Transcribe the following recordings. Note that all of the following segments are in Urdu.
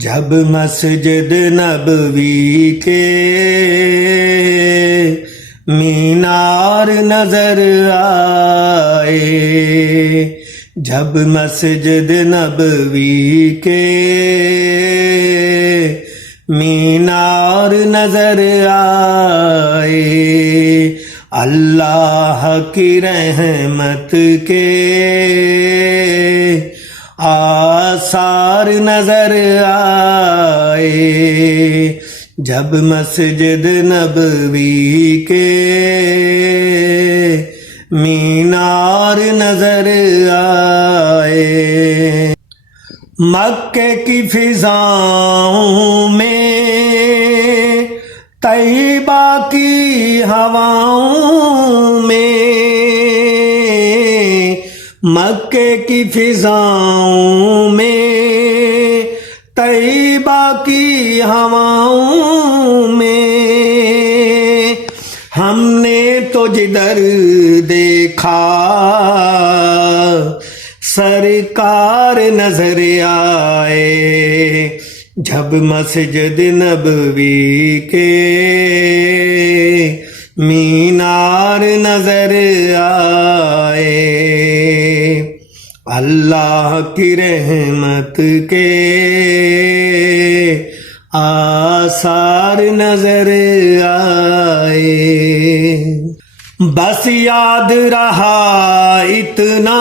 جب مسجد نبوی کے مینار نظر آئے، جب مسجد نبوی کے مینار نظر آئے، اللہ کی رحمت کے آثار نظر آئے، جب مسجد نبوی کے مینار نظر آئے۔ مکے کی فضاؤں میں، طیبہ کی ہواؤں میں، مکے کی فضاؤں میں، طیبہ کی ہواؤں میں، ہم نے تو جدھر دیکھا سرکار نظر آئے، جب مسجد نبوی کے مینار نظر آئے، اللہ کی رحمت کے آثار نظر آئے۔ بس یاد رہا اتنا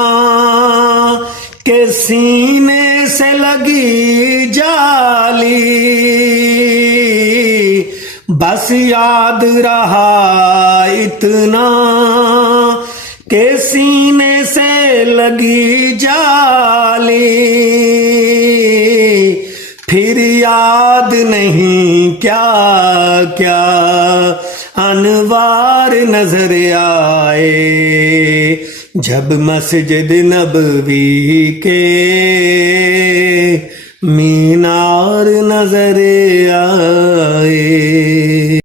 کہ سینے سے لگی جالی، بس یاد رہا اتنا کہ سینے سے لگی جالی، پھر یاد نہیں کیا کیا انوار نظر آئے، جب مسجد نبوی کے مینار نظر آئے۔